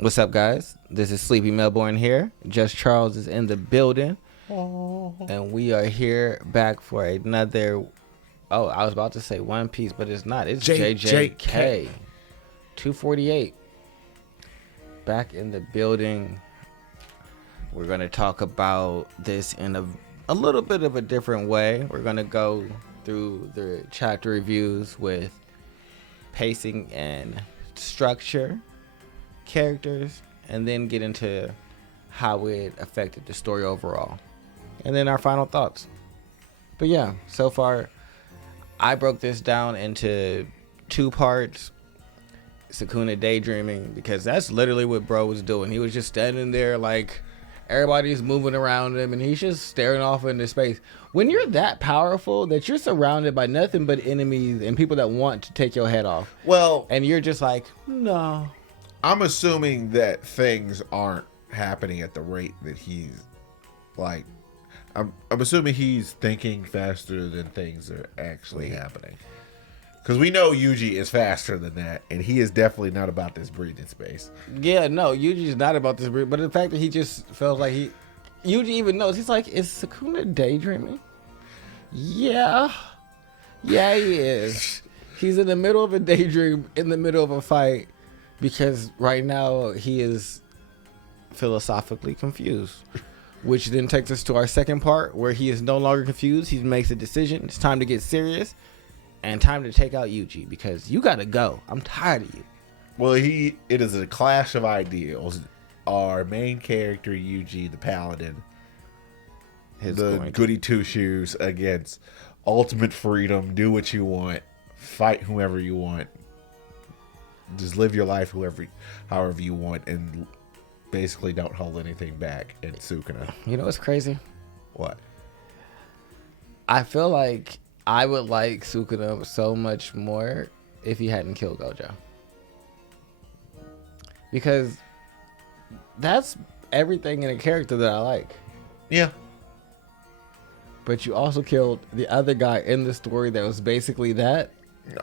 What's up, guys? This is Sleepy Melbourne here. Just Charles is in the building. And we are here back for another... Oh, I was about to say One Piece, but it's not. It's JJK. 248. Back in the building. We're going to talk about this in a little bit of a different way. We're going to go through the chapter reviews with pacing and structure, characters, and then get into how it affected the story overall, and then our final thoughts. But yeah, so far I broke this down into 2 parts. Sukuna daydreaming, because that's literally what bro was doing. He was just standing there like everybody's moving around him and he's just staring off into space. When you're that powerful that you're surrounded by nothing but enemies and people that want to take your head off, well, and you're just like, no. I'm assuming that things aren't happening at the rate that he's like. I'm assuming he's thinking faster than things are actually happening. Because we know Yuji is faster than that, and he is definitely not about this breathing space. Yeah, no, Yuji's not about this, but the fact that he just felt like Yuji even knows, he's like, is Sukuna daydreaming? Yeah, he is. He's in the middle of a daydream, in the middle of a fight, because right now he is philosophically confused. Which then takes us to our second part, where he is no longer confused. He makes a decision. It's time to get serious. And time to take out Yuji, because you gotta go. I'm tired of you. Well, it is a clash of ideals. Our main character, Yuji, the paladin, the goody two shoes, against ultimate freedom. Do what you want. Fight whoever you want. Just live your life however you want, and basically don't hold anything back. And Sukuna. You know what's crazy? What? I feel like I would like Sukuna so much more if he hadn't killed Gojo. Because that's everything in a character that I like. Yeah. But you also killed the other guy in the story that was basically that.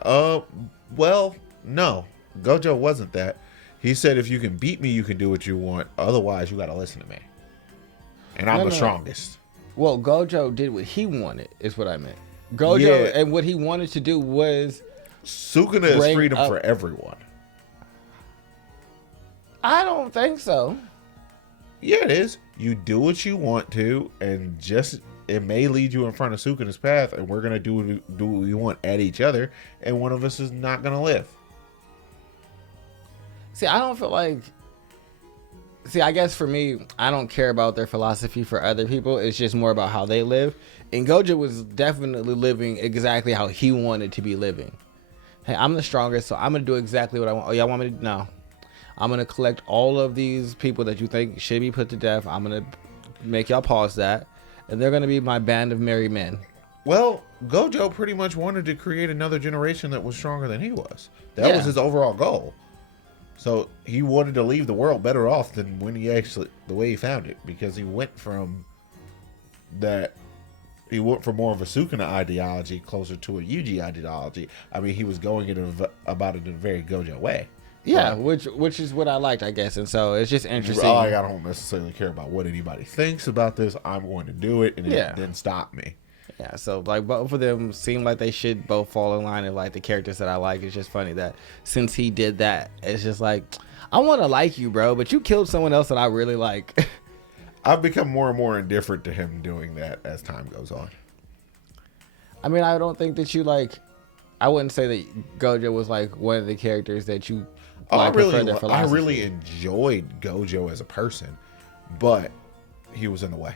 Well, no. Gojo wasn't that. He said, if you can beat me, you can do what you want. Otherwise, you got to listen to me. And I'm the strongest. Well, Gojo did what he wanted, is what I meant. Gojo, and what he wanted to do was... Sukuna is freedom for everyone. I don't think so. Yeah, it is. You do what you want to, and it may lead you in front of Sukuna's path, and we're going to do what we want at each other, and one of us is not going to live. See, I don't feel like... See, I guess for me, I don't care about their philosophy for other people. It's just more about how they live. And Gojo was definitely living exactly how he wanted to be living. Hey, I'm the strongest, so I'm going to do exactly what I want. Oh, y'all want me to? No. I'm going to collect all of these people that you think should be put to death. I'm going to make y'all pause that. And they're going to be my band of merry men. Well, Gojo pretty much wanted to create another generation that was stronger than he was. That was his overall goal. So he wanted to leave the world better off than when the way he found it, because he went from more of a Sukuna ideology closer to a Yuji ideology. I mean, he was going about it in a very Gojo way. Yeah, which is what I liked, I guess. And so it's just interesting. I don't necessarily care about what anybody thinks about this. I'm going to do it, and it didn't stop me. Yeah, so like both of them seem like they should both fall in line, and like the characters that I like. It's just funny that since he did that, it's just like, I want to like you, bro, but you killed someone else that I really like. I've become more and more indifferent to him doing that as time goes on. I mean, I don't think that you like... I wouldn't say that Gojo was like one of the characters that you I really enjoyed Gojo as a person, but he was in the way.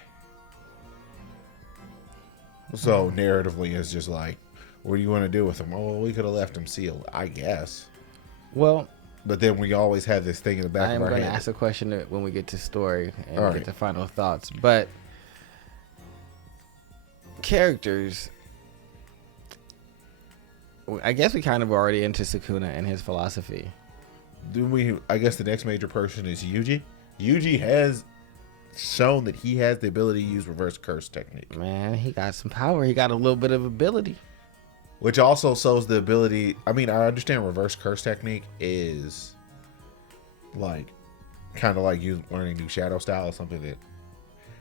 So narratively, it's just like, what do you want to do with him? Oh, we could have left him sealed, I guess. Well... But then we always have this thing in the back of our head. I'm going to ask a question when we get to story and get to final thoughts. But characters, I guess we kind of already into Sukuna and his philosophy. I guess the next major person is Yuji. Yuji has shown that he has the ability to use reverse curse technique. Man, he got some power. He got a little bit of ability. Which also shows the ability. I mean, I understand reverse curse technique is like kind of like you learning new shadow style is something that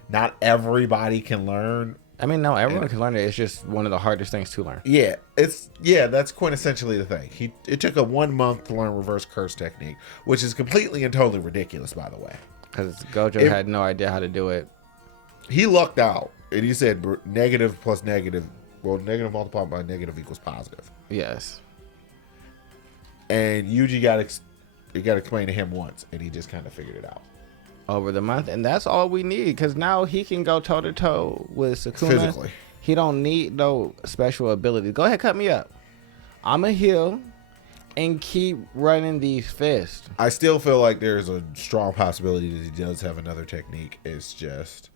not everybody can learn. I mean, no, everyone can learn it. It's just one of the hardest things to learn. Yeah, that's quintessentially the thing. It took a 1 month to learn reverse curse technique, which is completely and totally ridiculous, by the way. Because Gojo had no idea how to do it. He lucked out, and he said negative plus negative. Well, negative multiplied by negative equals positive. Yes. And Yuji got explained to him once, and he just kind of figured it out over the month, and that's all we need, because now he can go toe to toe with Sukuna. Physically, he don't need no special abilities. Go ahead, cut me up. I'm a heal and keep running these fists. I still feel like there's a strong possibility that he does have another technique. It's just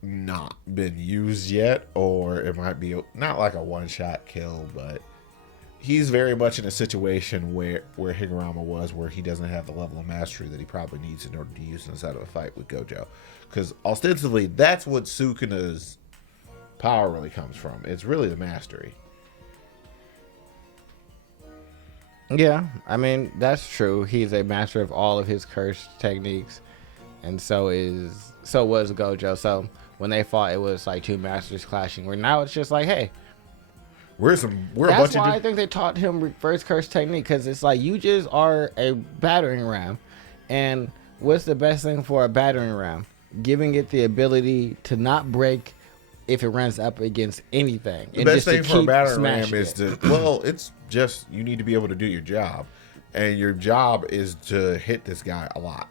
not been used yet, or it might be not like a one-shot kill, but he's very much in a situation where Higurama was, where he doesn't have the level of mastery that he probably needs in order to use inside of a fight with Gojo. Because ostensibly, that's what Sukuna's power really comes from. It's really the mastery. Yeah, I mean, that's true. He's a master of all of his curse techniques, and so was Gojo. So when they fought, it was like two masters clashing, where now it's just like, hey, That's why I think they taught him reverse curse technique, because it's like you just are a battering ram, and what's the best thing for a battering ram? Giving it the ability to not break if it runs up against anything. The best thing for a battering ram is it's just you need to be able to do your job, and your job is to hit this guy a lot.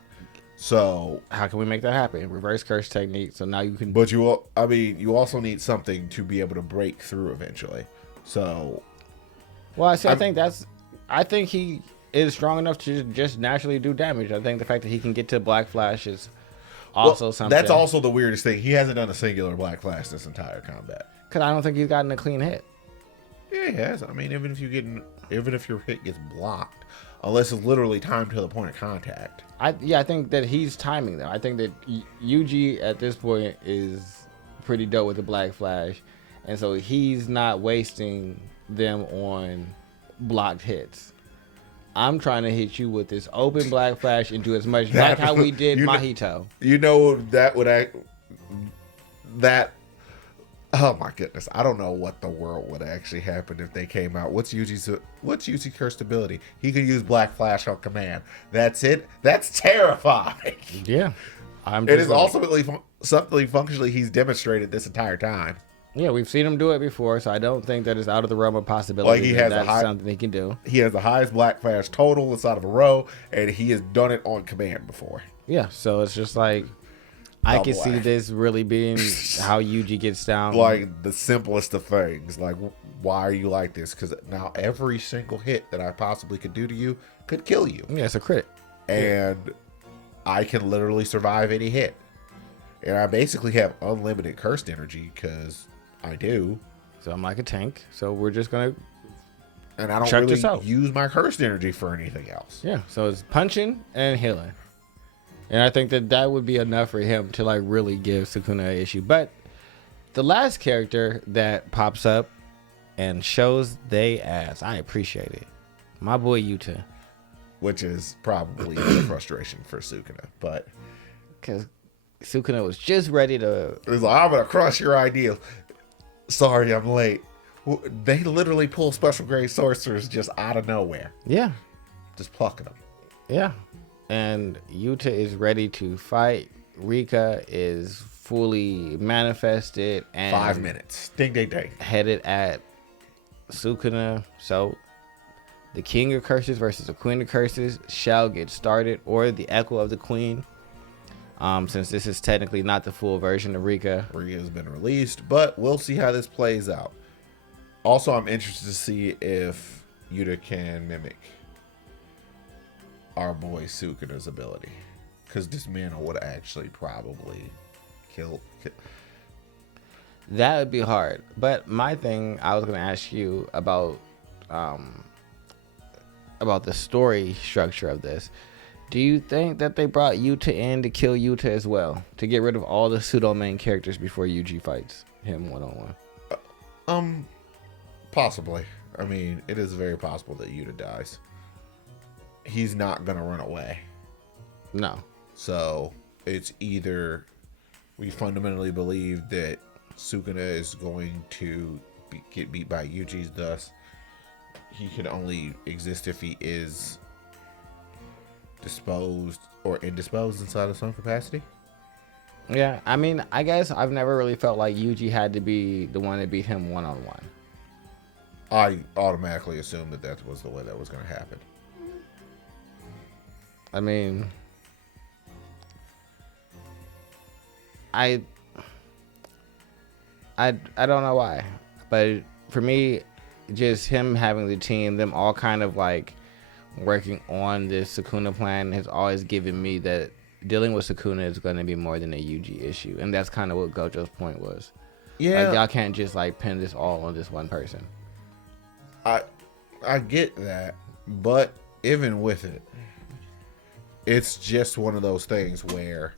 So how can we make that happen? Reverse curse technique. So now you can. But you also need something to be able to break through eventually. So, well, I think he is strong enough to just naturally do damage. I think the fact that he can get to Black Flash is also something. That's also the weirdest thing. He hasn't done a singular Black Flash this entire combat. Because I don't think he's gotten a clean hit. Yeah, he has. I mean, even if your hit gets blocked, unless it's literally timed to the point of contact. I think that he's timing them. I think that Yuji at this point is pretty dope with the Black Flash. And so he's not wasting them on blocked hits. I'm trying to hit you with this open Black Flash and do as much like how we did Mahito. Oh my goodness. I don't know what the world would actually happen if they came out. What's Yuji's cursed ability? He can use Black Flash on command. That's it. That's terrifying. Yeah. It is ultimately something functionally he's demonstrated this entire time. Yeah, we've seen him do it before, so I don't think that it's out of the realm of possibility. Like that's something he can do. He has the highest Black Flash total inside of a row, and he has done it on command before. Yeah, so it's just like I can see this really being how Yuji gets down. Like the simplest of things. Like, why are you like this? Because now every single hit that I possibly could do to you could kill you. Yeah, it's a crit. And I can literally survive any hit. And I basically have unlimited cursed energy because I do. So I'm like a tank. So we're just going to. And I don't really use my cursed energy for anything else. Yeah, so it's punching and healing. And I think that would be enough for him to like really give Sukuna an issue. But the last character that pops up and shows they ass, I appreciate it. My boy Yuta. Which is probably the frustration for Sukuna. But because Sukuna was just ready to. It was like, I'm going to crush your ideals. Sorry, I'm late. They literally pull special grade sorcerers just out of nowhere. Yeah. Just plucking them. Yeah. And Yuta is ready to fight. Rika is fully manifested and 5 minutes. Ding, ding, ding. Headed at Sukuna. So the King of Curses versus the Queen of Curses shall get started, or the Echo of the Queen. Since this is technically not the full version of Rika. Rika has been released, but we'll see how this plays out. Also, I'm interested to see if Yuta can mimic our boy Sukuna's ability. Because Dismantle would actually probably kill. That would be hard. But my thing, I was going to ask you about the story structure of this. Do you think that they brought Yuta in to kill Yuta as well? To get rid of all the pseudo main characters before Yuji fights him one-on-one? Possibly. I mean, it is very possible that Yuta dies. He's not going to run away. No. So it's either we fundamentally believe that Sukuna is going to get beat by Yuji's, thus he can only exist if he is disposed or indisposed inside of some capacity. Yeah, I mean, I guess I've never really felt like Yuji had to be the one to beat him one-on-one. I automatically assumed that was the way that was going to happen. I mean, I don't know why, but for me, just him having the team, them all kind of like working on this Sukuna plan has always given me that dealing with Sukuna is going to be more than a Yuji issue, and that's kind of what Gojo's point was. Yeah, like, y'all can't just like pin this all on this one person. I get that, but even with it, it's just one of those things where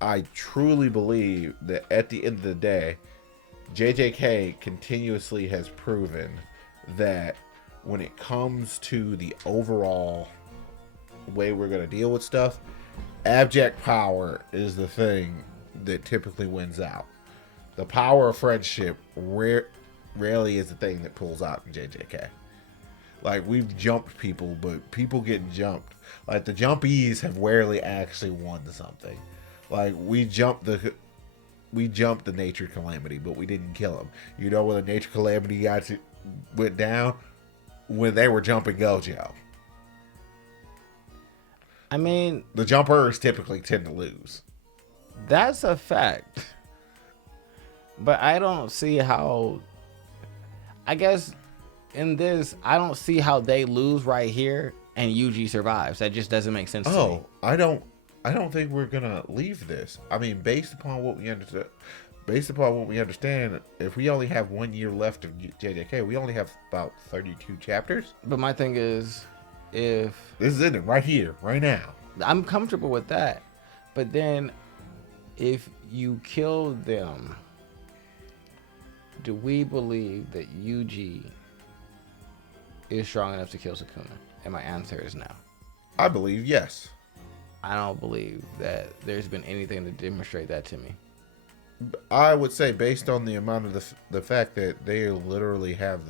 I truly believe that at the end of the day, JJK continuously has proven that when it comes to the overall way we're going to deal with stuff, abject power is the thing that typically wins out. The power of friendship rarely is the thing that pulls out in JJK. Like, we've jumped people, but people getting jumped. Like, the jumpies have rarely actually won something. Like, we jumped the nature calamity, but we didn't kill him. You know when the nature calamity went down? When they were jumping Gojo. I mean, the jumpers typically tend to lose. That's a fact. But I don't see how... I guess in this, I don't see how they lose right here and Yuji survives. That just doesn't make sense to me. I don't think we're gonna leave this. I mean, based upon what we understand, if we only have 1 year left of JJK, we only have about 32 chapters. But my thing is, if this is it right here, right now, I'm comfortable with that. But then, if you kill them, do we believe that Yuji is strong enough to kill Sukuna? And my answer is no. I believe yes. I don't believe that there's been anything to demonstrate that to me. I would say based on the amount of the fact that they literally have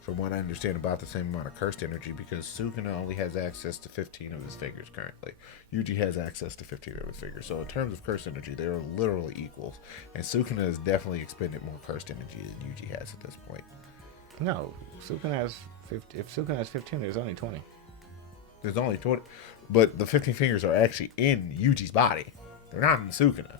from what I understand, about the same amount of cursed energy, because Sukuna only has access to 15 of his fingers currently. Yuji has access to 15 of his fingers. So in terms of cursed energy, they are literally equals. And Sukuna has definitely expended more cursed energy than Yuji has at this point. No, Sukuna has 50. If Sukuna has 15, there's only 20. There's only 20. But the 15 fingers are actually in Yuji's body. They're not in Sukuna.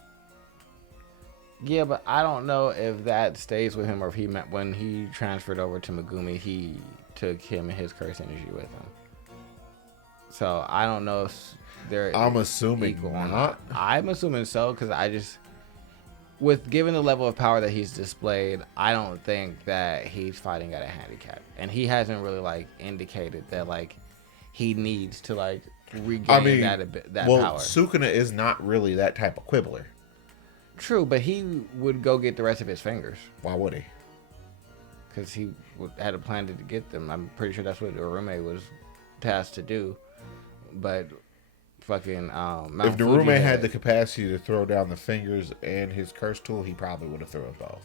Yeah, but I don't know if that stays with him or if he meant when he transferred over to Megumi, he took him and his curse energy with him. So I don't know if they're I'm assuming equal not. I'm assuming so, because I just, with given the level of power that he's displayed, I don't think that he's fighting at a handicap. And he hasn't really like indicated that like he needs to like regain that power. Sukuna is not really that type of quibbler. True, but he would go get the rest of his fingers. Why would he? Because he had a plan to get them. I'm pretty sure that's what Urume was tasked to do. But fucking if Urume had the capacity to throw down the fingers and his curse tool, he probably would have thrown both.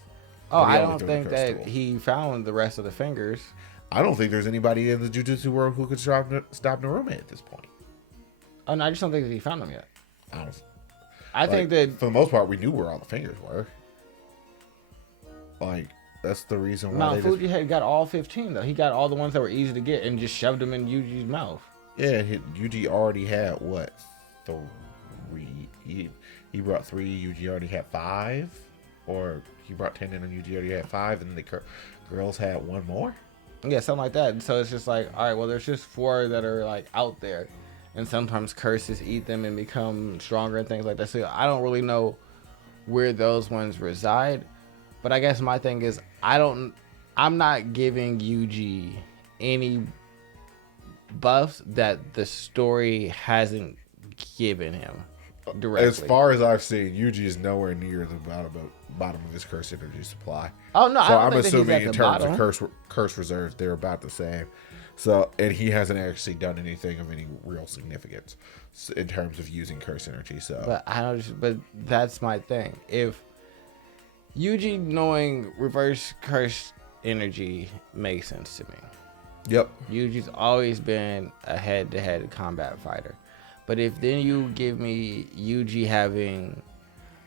Oh, I don't think that he found the rest of the fingers. I don't think there's anybody in the Jujutsu world who could stop Urume at this point. Oh no, I just don't think that he found them yet. I like, think that for the most part, we knew where all the fingers were. Like, that's the reason why. Mount Fuji had got all 15 though. He got all the ones that were easy to get and just shoved them in Yuji's mouth. Yeah, Yuji already had what? 3. He brought 3. Yuji already had 5, or he brought 10 in, and Yuji already had 5, and then the girls had 1 more. Yeah, something like that. So it's just like, all right, well, there's just 4 that are like out there. And sometimes curses eat them and become stronger and things like that. So I don't really know where those ones reside. But I guess my thing is, I'm not giving Yuji any buffs that the story hasn't given him directly. As far as I've seen, Yuji is nowhere near the bottom of his curse energy supply. Oh no, so I don't I'm think assuming that he's at in the terms bottom. of curse reserves, they're about the same. So, and he hasn't actually done anything of any real significance in terms of using curse energy. So, but I don't. But that's my thing. If Yuji knowing reverse curse energy makes sense to me. Yep. Yuji's always been a head-to-head combat fighter. But if then you give me Yuji having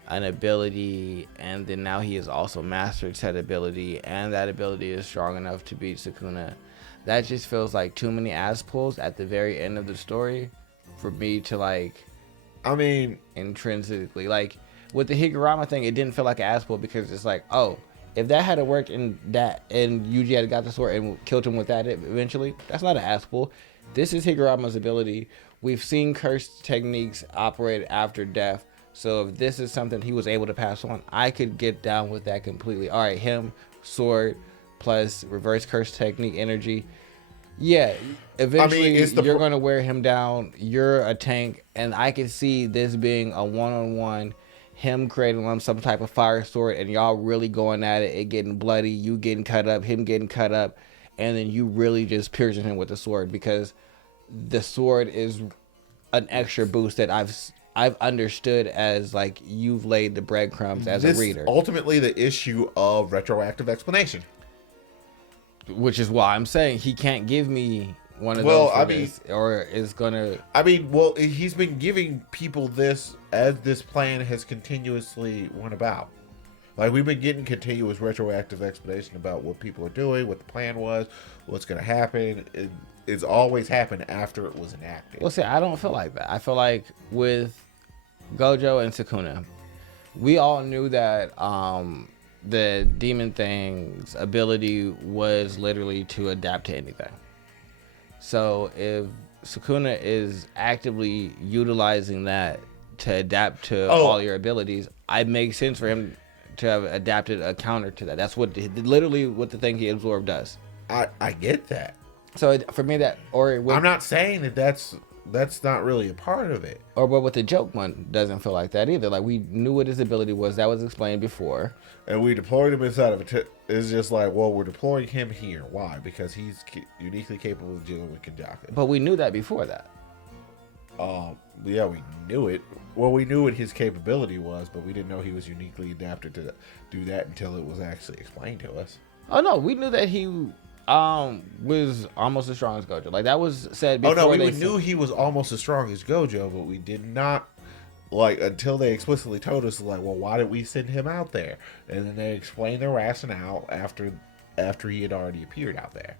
an ability, and then now he has also mastered said ability, and that ability is strong enough to beat Sukuna, that just feels like too many ass pulls at the very end of the story for me to like. I mean, intrinsically, like with the Higurama thing, it didn't feel like an ass pull because it's like, oh, if that had worked and Yuji had got the sword and killed him with that eventually, that's not an ass pull. This is Higurama's ability. We've seen cursed techniques operate after death. So if this is something he was able to pass on, I could get down with that completely. All right, him, sword, plus reverse curse technique energy. Yeah, eventually you're going to wear him down. You're a tank. And I can see this being a one-on-one, him creating some type of fire sword, and y'all really going at it getting bloody, you getting cut up, him getting cut up, and then you really just piercing him with the sword, because the sword is an extra boost that I've understood as like you've laid the breadcrumbs as a reader. Ultimately the issue of retroactive explanation. Which is why I'm saying he can't give me one of those for this, or is gonna. I mean, well, he's been giving people this as this plan has continuously went about. Like, we've been getting continuous retroactive explanation about what people are doing, what the plan was, what's going to happen. It's always happened after it was enacted. Well, see, I don't feel like that. I feel like with Gojo and Sukuna, we all knew that the demon thing's ability was literally to adapt to anything. So if Sukuna is actively utilizing that to adapt to all your abilities, it makes sense for him to have adapted a counter to that. That's literally what the thing he absorbed does. I get that. So for me, I'm not saying that's not really a part of it. Or but with the joke one doesn't feel like that either. Like, we knew what his ability was. That was explained before. And we deployed him inside of it. It's just like, well, we're deploying him here. Why? Because he's uniquely capable of dealing with Kenjaku. But we knew that before that. Yeah, we knew it. Well, we knew what his capability was, but we didn't know he was uniquely adapted to do that until it was actually explained to us. Oh no, we knew that he was almost as strong as Gojo. Like, that was said before. Oh no, we knew he was almost as strong as Gojo, but we did not, like, until they explicitly told us, like, well, why did we send him out there? And then they explained their rationale after he had already appeared out there.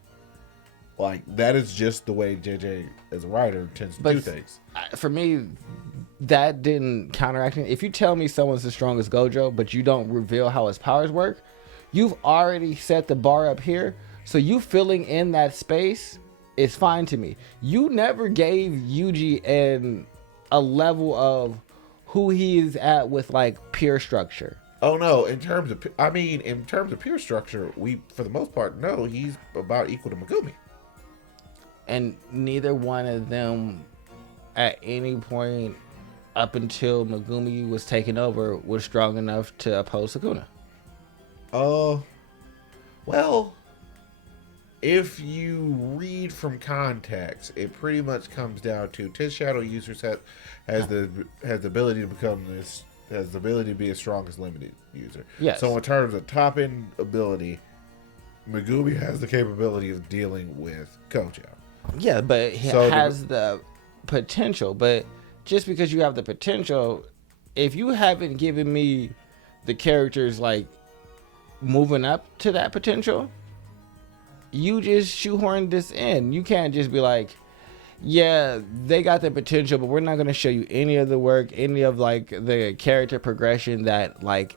Like, that is just the way JJ as a writer tends to do things. For me, that didn't counteract it. If you tell me someone's as strong as Gojo, but you don't reveal how his powers work, you've already set the bar up here. So you filling in that space is fine to me. You never gave Yuji a level of who he is at with, like, pure structure. Oh no, in terms of pure structure, we, for the most part, know he's about equal to Megumi. And neither one of them at any point up until Megumi was taken over was strong enough to oppose Sukuna. Well, if you read from context, it pretty much comes down to 10 shadow users has the ability to become this, has the ability to be as strong as limited user. Yes. So in terms of top end ability, Megumi has the capability of dealing with Gojo. Yeah, but he has the potential. But just because you have the potential, if you haven't given me the characters, like, moving up to that potential, you just shoehorn this in. You can't just be like, yeah, they got the potential, but we're not going to show you any of the work, any of, like, the character progression that, like,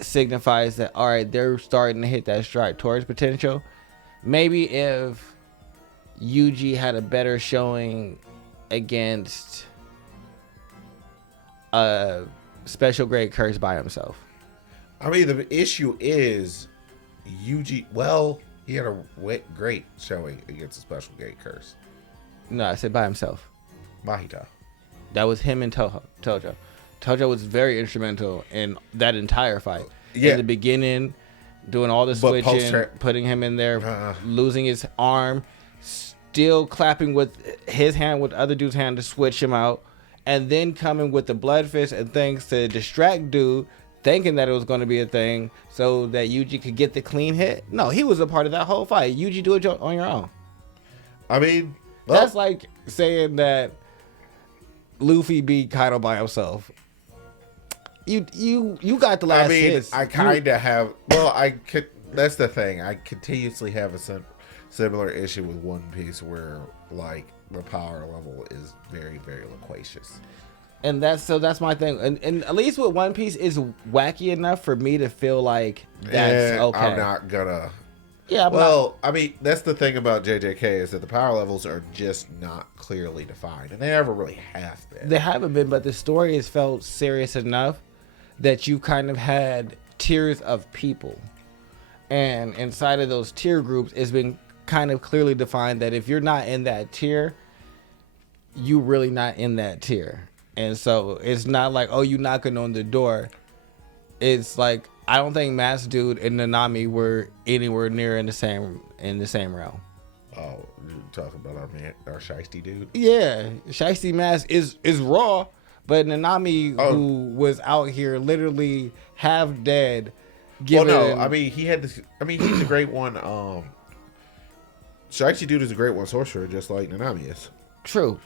signifies that, all right, they're starting to hit that stride towards potential. Maybe if Yuji had a better showing against a special grade curse by himself. I mean, the issue is Yuji, well, he had a great showing against a special grade curse. No, I said by himself. Mahito. That was him and Tojo. Tojo was very instrumental in that entire fight. Yeah. In the beginning, doing all the switching, putting him in there, losing his arm, still clapping with his hand with the other dude's hand to switch him out, and then coming with the blood fist and things to distract dude, thinking that it was going to be a thing so that Yuji could get the clean hit. No, he was a part of that whole fight. Yuji, do it on your own. I mean, that's like saying that Luffy beat Kaido by himself. You got the last hits. I kind of have. Well, that's the thing. I continuously have a similar issue with One Piece, where like the power level is very, very loquacious. And that's my thing. And at least with One Piece, is wacky enough for me to feel like that's okay. I'm not gonna. Yeah. I mean, that's the thing about JJK, is that the power levels are just not clearly defined, and they never really have been. They haven't been, but the story has felt serious enough that you kind of had tiers of people, and inside of those tier groups, it's been kind of clearly defined that if you're not in that tier, you really not in that tier. And so it's not like, oh, you knocking on the door. It's like, I don't think Mass Dude and Nanami were anywhere near in the same realm. Oh, you're talking about our Shiesty dude? Yeah, Shiesty Mass is raw, but Nanami, who was out here literally half dead. Well, no, I mean, he had this. I mean, he's a great one. Shiesty dude is a great one sorcerer, just like Nanami is. True.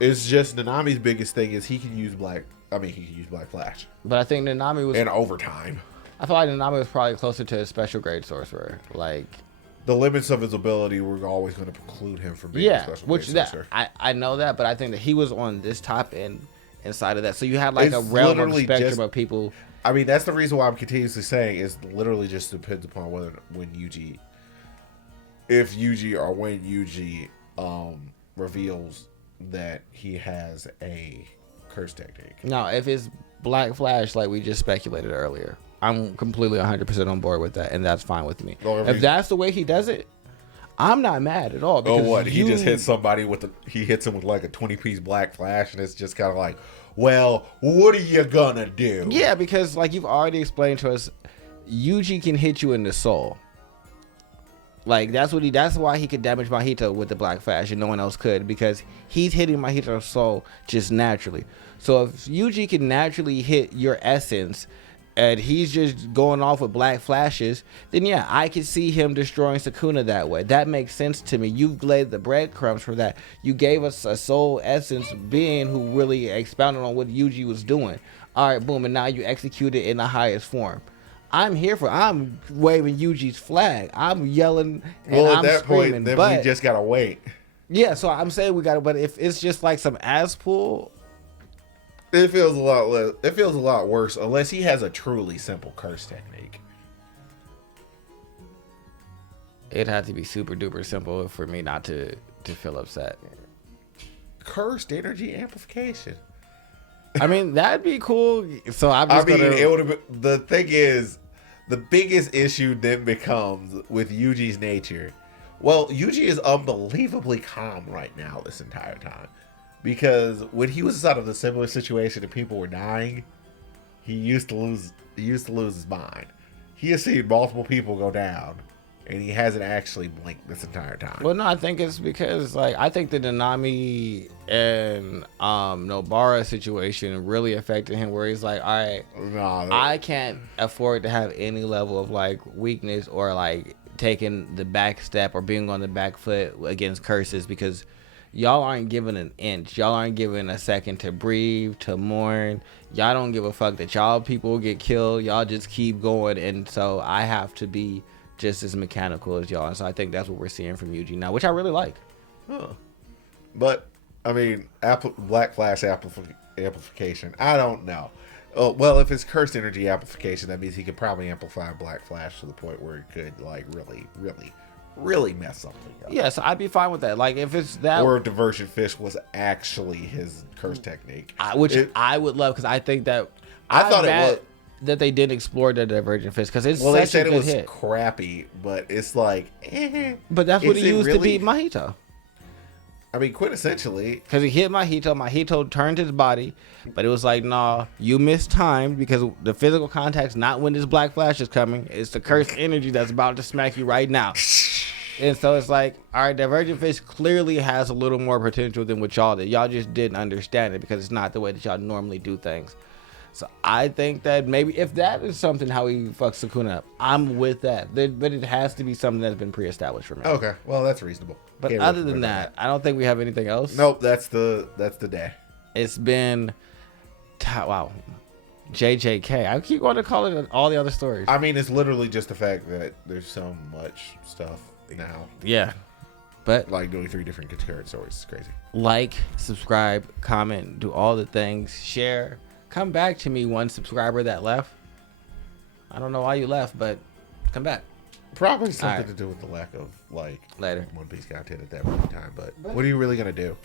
It's just Nanami's biggest thing is he can use Black Flash. But I think Nanami was... And overtime. I feel like Nanami was probably closer to a special grade sorcerer. Like... The limits of his ability were always going to preclude him from being a special grade sorcerer. I know that, but I think that he was on this top end inside of that. So you had like a realm of spectrum of people. I mean, that's the reason why I'm continuously saying is literally just depends upon if Yuji or when Yuji reveals that he has a curse technique. No, if it's Black Flash, like we just speculated earlier, I'm completely 100% on board with that, and that's fine with me. If that's the way he does it, I'm not mad at all. Oh, what? He just hits somebody he hits him with like a 20-piece Black Flash, and it's just kind of like, well, what are you gonna do? Yeah, because like you've already explained to us, Yuji can hit you in the soul. Like that's why he could damage Mahito with the Black Flash and no one else could, because he's hitting Mahito's soul just naturally. So if Yuji can naturally hit your essence and he's just going off with Black Flashes, then yeah, I could see him destroying Sukuna that way. That makes sense to me. You've laid the breadcrumbs for that. You gave us a soul essence being who really expounded on what Yuji was doing. All right, boom, and now you execute it in the highest form. I'm here for. I'm waving Yuji's flag. I'm yelling and I'm at that screaming. Point, then we just gotta wait. Yeah, so I'm saying we gotta. But if it's just like some ass pull, it feels a lot less. It feels a lot worse unless he has a truly simple curse technique. It'd have to be super duper simple for me not to feel upset. Cursed energy amplification. I mean, that'd be cool. So it would have been, the thing is, the biggest issue then becomes with Yuji's nature. Well, Yuji is unbelievably calm right now this entire time. Because when he was out of the similar situation and people were dying, he used to lose his mind. He has seen multiple people go down, and he hasn't actually blinked this entire time. Well, no, I think it's because I think the Nanami and Nobara situation really affected him, where he's like, all right, I can't afford to have any level of weakness or taking the back step or being on the back foot against curses, because y'all aren't giving an inch. Y'all aren't giving a second to breathe, to mourn. Y'all don't give a fuck that y'all people get killed. Y'all just keep going, and so I have to be just as mechanical as y'all. And so I think that's what we're seeing from Yuji now, which I really like. Huh. But I mean, Black Flash amplification, I don't know. Oh, well, if it's cursed energy amplification, that means he could probably amplify Black Flash to the point where it could really mess something up. Yeah, so I'd be fine with that. If it's that, or Diversion Fish was actually his curse technique, I would love, because I think that I thought it was that they didn't explore the Divergent Fist, because it's they such said a it good was hit. Crappy, but it's but that's what he used to beat Mahito. I mean, quintessentially, because he hit Mahito turned his body, but it was like, nah, you mistimed, because the physical contact's not when this Black Flash is coming. It's the cursed energy that's about to smack you right now. And so it's like, all right, Divergent Fish clearly has a little more potential than what y'all did. Y'all just didn't understand it because it's not the way that y'all normally do things. So I think that maybe if that is something how he fucks Sukuna up, I'm with that. But it has to be something that's been pre-established for me. Okay, well that's reasonable. But other than that, I don't think we have anything else. Nope, that's the day. It's been, wow, JJK. I keep wanting to call it all the other stories. I mean, it's literally just the fact that there's so much stuff now. Yeah, but like doing 3 different concurrent stories is crazy. Like, subscribe, comment, do all the things, share. Come back to me, one subscriber that left. I don't know why you left, but come back. Probably something to do with the lack of later One Piece content at that point in time. But what are you really gonna do?